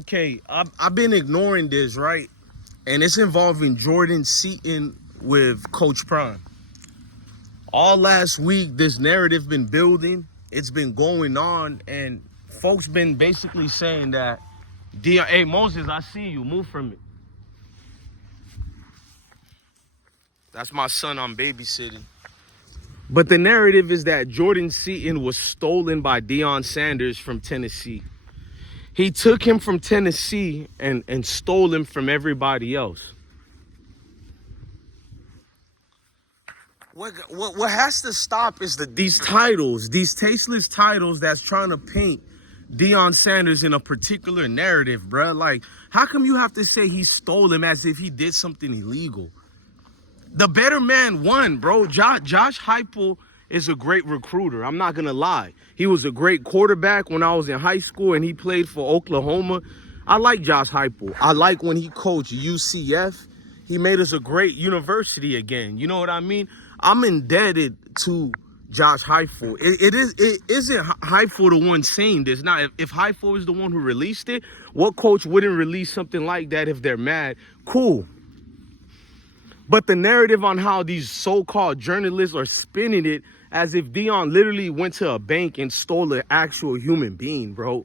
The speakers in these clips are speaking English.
Okay, I've been ignoring this, right? And it's involving Jordan Seaton with Coach Prime. All last week, this narrative been building. It's been going on, and folks been basically saying that Deion, hey Moses, I see you. Move from it. That's my son I'm babysitting. But the narrative is that Jordan Seaton was stolen by Deion Sanders from Tennessee. He took him from Tennessee and stole him from everybody else. What has to stop is these titles, these tasteless titles that's trying to paint Deion Sanders in a particular narrative, bruh. Like, how come you have to say he stole him as if he did something illegal? The better man won, bro. Josh Heupel is a great recruiter. I'm not going to lie. He was a great quarterback when I was in high school, and he played for Oklahoma. I like Josh Heupel. I like when he coached UCF. He made us a great university again. You know what I mean? I'm indebted to Josh Heupel. It isn't Heupel the one saying this. Now, if Heupel is the one who released it, what coach wouldn't release something like that if they're mad? Cool. But the narrative on how these so-called journalists are spinning it as if Deion literally went to a bank and stole an actual human being, bro.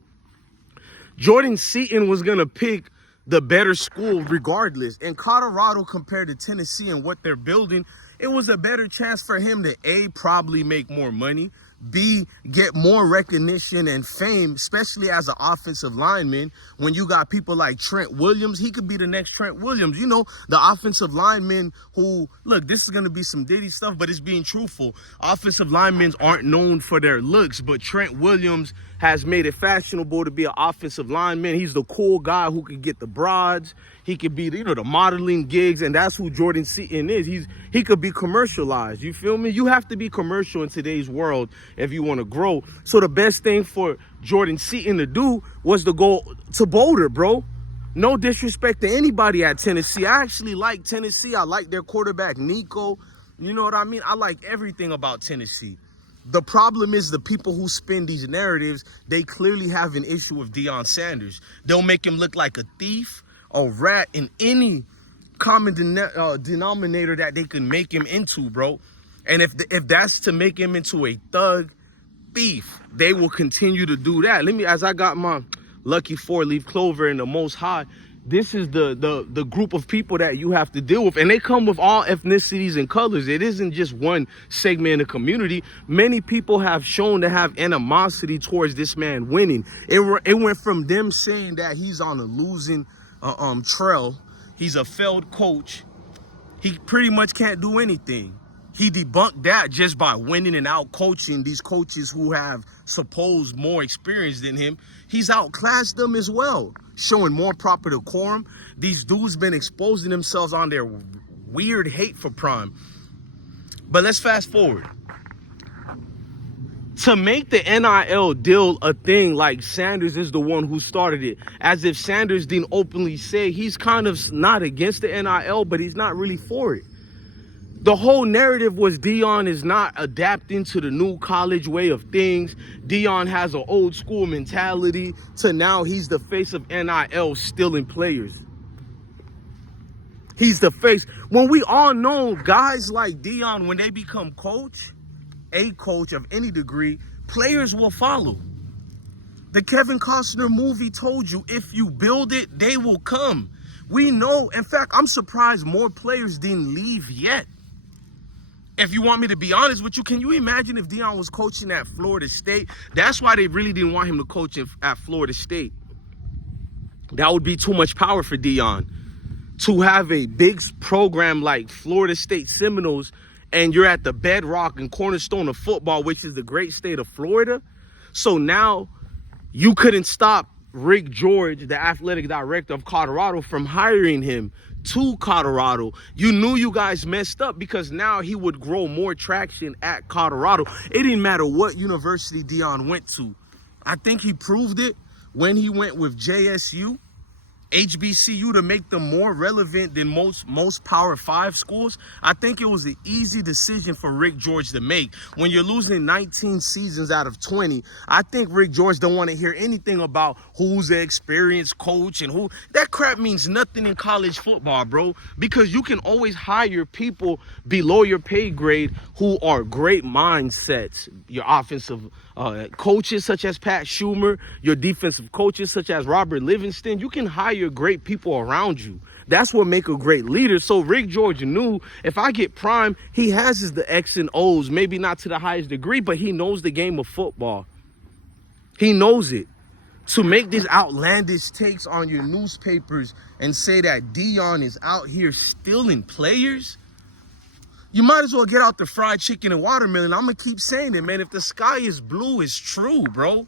Jordan Seaton was going to pick the better school regardless. And Colorado, compared to Tennessee and what they're building, it was a better chance for him to A, probably make more money, B, get more recognition and fame, especially as an offensive lineman. When you got people like Trent Williams, he could be the next Trent Williams. You know, the offensive linemen who, look, this is going to be some Diddy stuff, but it's being truthful. Offensive linemen aren't known for their looks, but Trent Williams has made it fashionable to be an offensive lineman. He's the cool guy who could get the broads. He could be, the modeling gigs, and that's who Jordan Seaton is. He could be commercialized. You feel me? You have to be commercial in today's world if you want to grow. So the best thing for Jordan Seaton to do was to go to Boulder, bro. No disrespect to anybody at Tennessee. I actually like Tennessee. I like their quarterback, Nico. You know what I mean? I like everything about Tennessee. The problem is the people who spin these narratives, they clearly have an issue with Deion Sanders. They'll make him look like a thief, a rat, in any common denominator that they can make him into, bro. And if that's to make him into a thug, thief, they will continue to do that. As I got my lucky 4-leaf clover in the Most High, this is the group of people that you have to deal with. And they come with all ethnicities and colors. It isn't just one segment of the community. Many people have shown to have animosity towards this man winning. It went from them saying that he's on a losing trail. He's a failed coach. He pretty much can't do anything. He debunked that just by winning and out coaching these coaches who have supposed more experience than him. He's outclassed them as well, showing more proper decorum. These dudes been exposing themselves on their weird hate for Prime. But let's fast forward. To make the NIL deal a thing, like Sanders is the one who started it, as if Sanders didn't openly say he's kind of not against the NIL, but he's not really for it. The whole narrative was Deion is not adapting to the new college way of things. Deion has an old school mentality, to now he's the face of NIL stealing players. He's the face. When we all know guys like Deion, when they become a coach of any degree, players will follow. The Kevin Costner movie told you, if you build it, they will come. We know. In fact, I'm surprised more players didn't leave yet. If you want me to be honest with you, can you imagine if Deion was coaching at Florida State? That's why they really didn't want him to coach at Florida State. That would be too much power for Deion. To have a big program like Florida State Seminoles, and you're at the bedrock and cornerstone of football, which is the great state of Florida. So now you couldn't stop Rick George, the athletic director of Colorado, from hiring him to Colorado. You knew you guys messed up because now he would grow more traction at Colorado. It didn't matter what university Deion went to. I think he proved it when he went with JSU. HBCU to make them more relevant than most Power 5 schools, I think it was an easy decision for Rick George to make. When you're losing 19 seasons out of 20, I think Rick George don't want to hear anything about who's the experienced coach and who. That crap means nothing in college football, bro, because you can always hire people below your pay grade who are great mindsets. Your offensive coaches such as Pat Schumer, your defensive coaches such as Robert Livingston. You can hire great people around you. That's what make a great leader. So Rick George knew if I get Prime, he has the X and O's, maybe not to the highest degree, but he knows the game of football. He knows it. To make these outlandish takes on your newspapers and say that Deion is out here stealing players, you might as well get out the fried chicken and watermelon. I'm going to keep saying it, man. If the sky is blue, it's true, bro.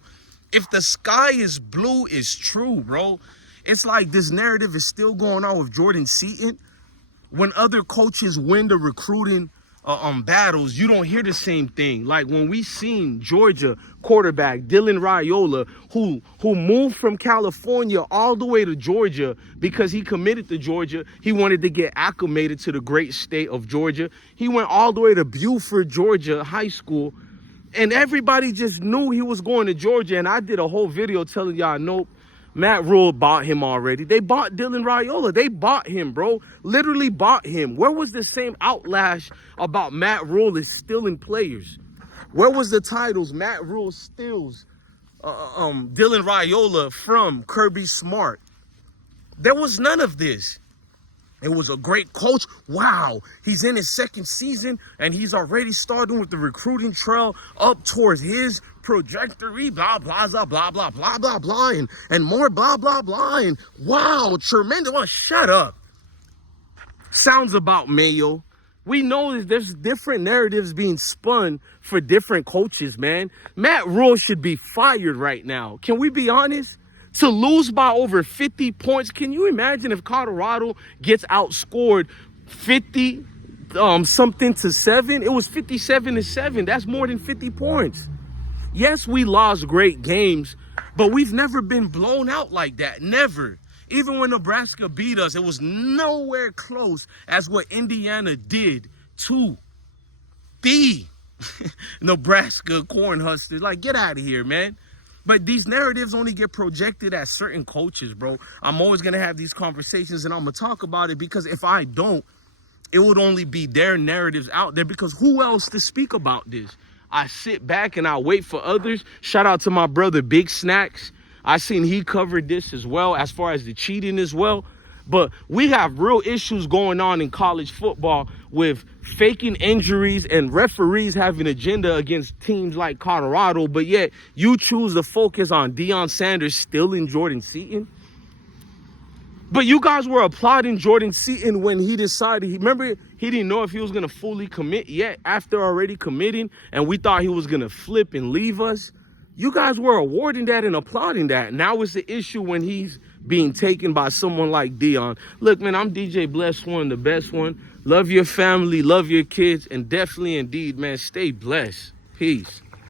If the sky is blue, it's true, bro. It's like this narrative is still going on with Jordan Seaton. When other coaches win the recruiting battles, you don't hear the same thing. Like when we seen Georgia quarterback Dylan Raiola, who moved from California all the way to Georgia because he committed to Georgia. He wanted to get acclimated to the great state of Georgia. He went all the way to Buford, Georgia high school, and everybody just knew he was going to Georgia. And I did a whole video telling y'all, nope, Matt Rule bought him already. They bought Dylan Raiola. They bought him, bro. Literally bought him. Where was the same outlash about Matt Rule is stealing players? Where was the titles Matt Rule steals Dylan Raiola from Kirby Smart? There was none of this. It was a great coach. Wow, he's in his second season and he's already starting with the recruiting trail up towards his trajectory, blah, blah, blah, blah, blah, blah, blah, blah, and more blah, blah, blah, and wow, tremendous. Well, shut up. Sounds about Mayo. We know that there's different narratives being spun for different coaches, man. Matt Rule should be fired right now. Can we be honest? To lose by over 50 points, can you imagine if Colorado gets outscored 50 something to 7? It was 57-7. That's more than 50 points. Yes, we lost great games, but we've never been blown out like that. Never. Even when Nebraska beat us, it was nowhere close as what Indiana did to the Nebraska Cornhuskers. Like, get out of here, man. But these narratives only get projected at certain coaches, bro. I'm always going to have these conversations and I'm going to talk about it because if I don't, it would only be their narratives out there because who else to speak about this? I sit back and I wait for others. Shout out to my brother Big Snacks. I seen he covered this as well as far as the cheating as well. But we have real issues going on in college football with faking injuries and referees having agenda against teams like Colorado. But yet you choose to focus on Deion Sanders stealing Jordan Seaton. But you guys were applauding Jordan Seaton when he decided. Remember, he didn't know if he was going to fully commit yet after already committing. And we thought he was going to flip and leave us. You guys were awarding that and applauding that. Now it's the issue when he's being taken by someone like Deion. Look, man, I'm DJ Bless One, the best one. Love your family, love your kids, and definitely indeed, man, stay blessed. Peace.